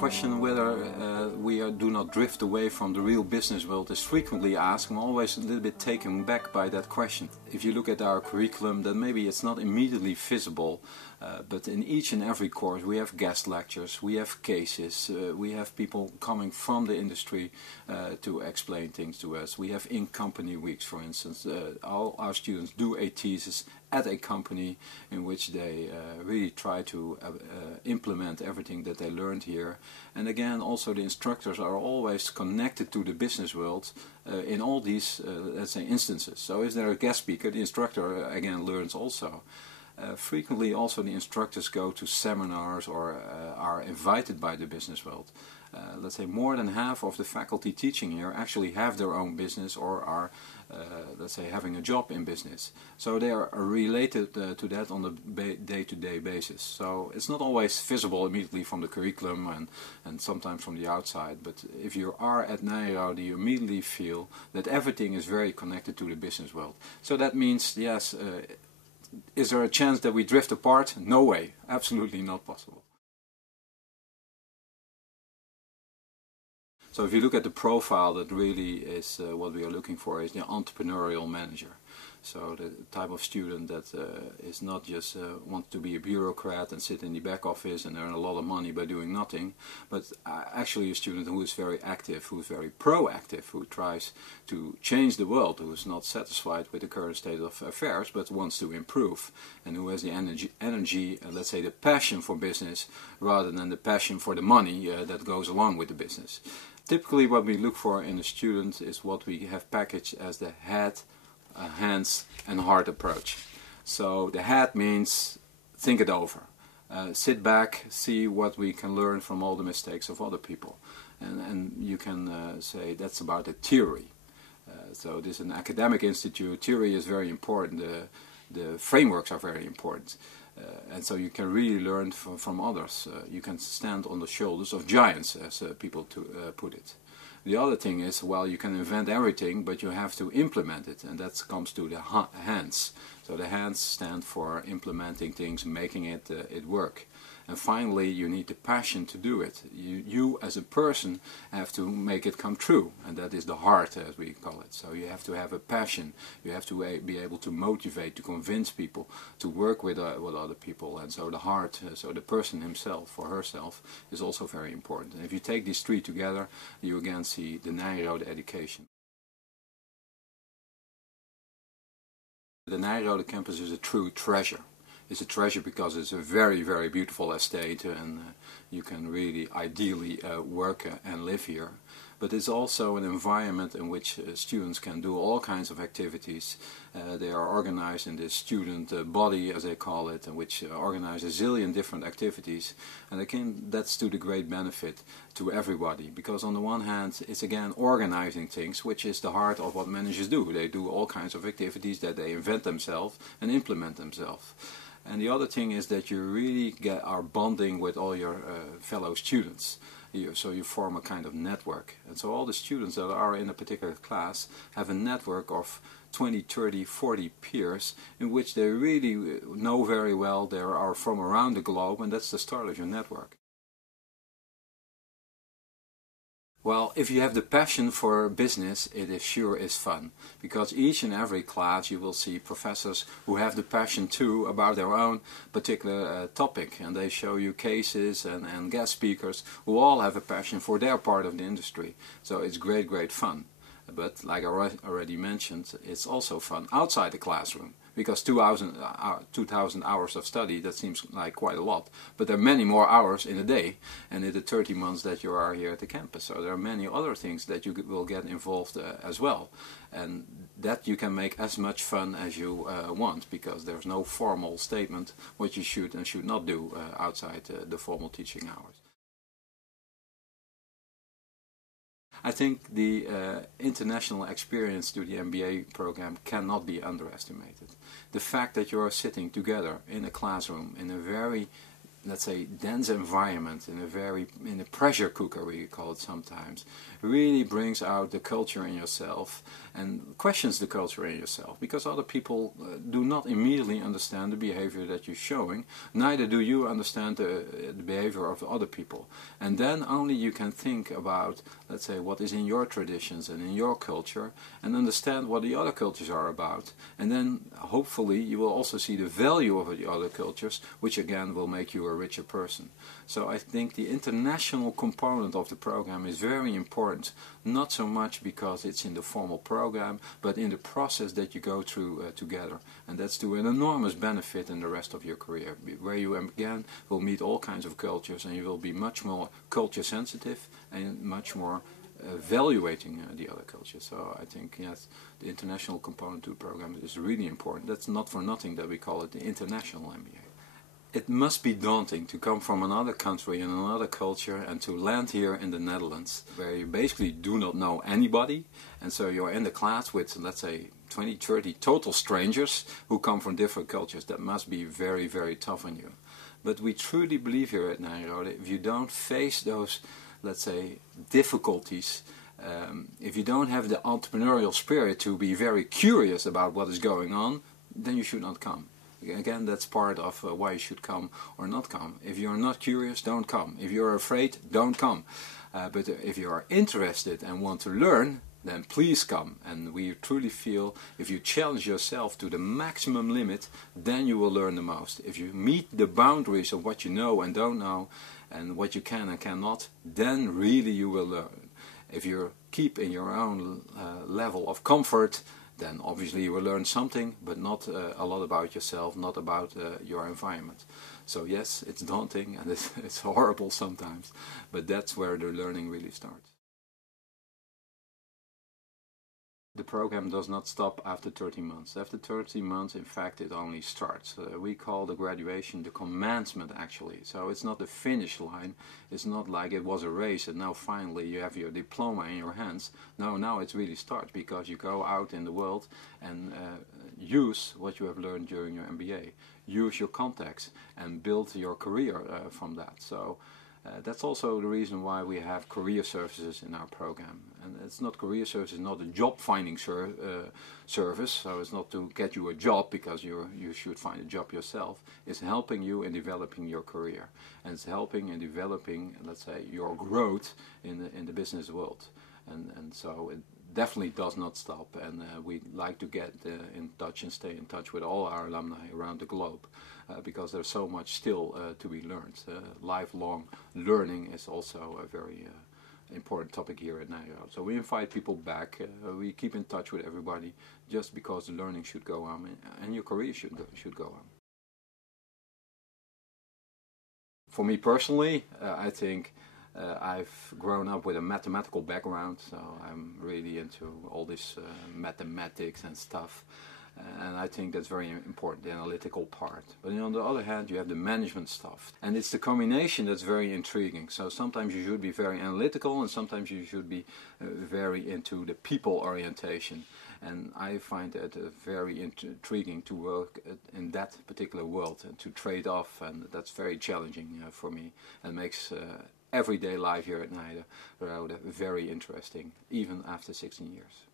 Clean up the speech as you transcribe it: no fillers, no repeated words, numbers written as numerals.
question whether do not drift away from the real business world is frequently asked. I'm always a little bit taken back by that question. If you look at our curriculum, then maybe it's not immediately visible, but in each and every course we have guest lectures, we have cases, we have people coming from the industry to explain things to us. We have in-company weeks, for instance. All our students do a thesis at a company in which they really try to implement everything that they learned here. And again, also the instructors are always connected to the business world in all these, let's say, instances. So if they're a guest speaker, the instructor again learns also. Frequently also the instructors go to seminars or are invited by the business world. Let's say more than half of the faculty teaching here actually have their own business or are, let's say, having a job in business. So they are related to that on a day-to-day basis. So it's not always visible immediately from the curriculum and sometimes from the outside, but if you are at Nyenrode, you immediately feel that everything is very connected to the business world. So that means, yes, is there a chance that we drift apart? No way, absolutely not possible. So if you look at the profile, that really is what we are looking for, is the entrepreneurial manager. So the type of student that is not just want to be a bureaucrat and sit in the back office and earn a lot of money by doing nothing, but actually a student who is very active, who is very proactive, who tries to change the world, who is not satisfied with the current state of affairs but wants to improve, and who has the energy, let's say the passion for business rather than the passion for the money that goes along with the business. Typically what we look for in a student is what we have packaged as the head, hands and heart approach. So the head means think it over, sit back, see what we can learn from all the mistakes of other people, and you can say that's about the theory. So this is an academic institute. Theory is very important. The frameworks are very important. And so you can really learn from others. You can stand on the shoulders of giants, as people put it. The other thing is, well, you can invent everything, but you have to implement it, and that comes to the hands. So the hands stand for implementing things, making it work. And finally, you need the passion to do it. You as a person have to make it come true, and that is the heart, as we call it. So you have to have a passion. You have to be able to motivate, to convince people, to work with other people. And so the heart, so the person himself or herself, is also very important. And if you take these three together, you again see the Nyenrode education. The Nyenrode campus is a true treasure. It's a treasure because it's a very, very beautiful estate, and you can really ideally work and live here. But it's also an environment in which students can do all kinds of activities. They are organized in this student body, as they call it, which organize a zillion different activities. And again, that's to the great benefit to everybody, because on the one hand, it's again organizing things, which is the heart of what managers do. They do all kinds of activities that they invent themselves and implement themselves. And the other thing is that you really are bonding with all your fellow students. So you form a kind of network. And so all the students that are in a particular class have a network of 20, 30, 40 peers in which they really know very well. They are from around the globe, and that's the start of your network. Well, if you have the passion for business, it is fun, because each and every class you will see professors who have the passion too about their own particular topic, and they show you cases and guest speakers who all have a passion for their part of the industry. So it's great fun. But like I already mentioned, it's also fun outside the classroom, because 2,000 hours of study, that seems like quite a lot, but there are many more hours in a day and in the 30 months that you are here at the campus. So there are many other things that you will get involved as well, and that you can make as much fun as you want, because there's no formal statement what you should and should not do outside the formal teaching hours. I think the international experience to the MBA program cannot be underestimated. The fact that you are sitting together in a classroom in a very let's say, dense environment, in a pressure cooker, we call it sometimes, really brings out the culture in yourself and questions the culture in yourself, because other people do not immediately understand the behavior that you're showing, neither do you understand the behavior of other people. And then only you can think about, let's say, what is in your traditions and in your culture, and understand what the other cultures are about. And then hopefully you will also see the value of the other cultures, which again will make you a richer person. So I think the international component of the program is very important, not so much because it's in the formal program, but in the process that you go through together. And that's to an enormous benefit in the rest of your career, where you again will meet all kinds of cultures, and you will be much more culture sensitive and much more evaluating the other culture. So I think, yes, the international component to the program is really important. That's not for nothing that we call it the International MBA. It must be daunting to come from another country and another culture and to land here in the Netherlands, where you basically do not know anybody, and so you're in the class with, let's say, 20, 30 total strangers who come from different cultures. That must be very, very tough on you. But we truly believe here at Nyenrode, if you don't face those, let's say, difficulties, if you don't have the entrepreneurial spirit to be very curious about what is going on, then you should not come. Again, that's part of why you should come or not come. If you're not curious, don't come. If you're afraid, don't come. But if you are interested and want to learn, then please come. And we truly feel if you challenge yourself to the maximum limit, then you will learn the most. If you meet the boundaries of what you know and don't know, and what you can and cannot, then really you will learn. If you keep in your own level of comfort, then obviously you will learn something, but not a lot about yourself, not about your environment. So yes, it's daunting and it's horrible sometimes, but that's where the learning really starts. The program does not stop after 30 months. After 30 months, in fact, it only starts. We call the graduation the commencement, actually. So it's not the finish line. It's not like it was a race and now finally you have your diploma in your hands. No, now it really starts, because you go out in the world and use what you have learned during your MBA. Use your contacts and build your career from that. So that's also the reason why we have career services in our program. And it's not career services, not a job finding service, so it's not to get you a job because you should find a job yourself. It's helping you in developing your career, and it's helping in developing, let's say, your growth in the business world. And so it definitely does not stop, and we like to get in touch and stay in touch with all our alumni around the globe, because there's so much still to be learned. Lifelong learning is also a very important topic here at Nyenrode. So we invite people back, we keep in touch with everybody, just because the learning should go on and your career should go on. For me personally, I think I've grown up with a mathematical background, so I'm really into all this mathematics and stuff, and I think that's very important, the analytical part. But on the other hand, you have the management stuff, and it's the combination that's very intriguing. So sometimes you should be very analytical, and sometimes you should be very into the people orientation. And I find it very intriguing to work in that particular world and to trade off, and that's very challenging for me, and makes everyday life here at Nyenrode very interesting, even after 16 years.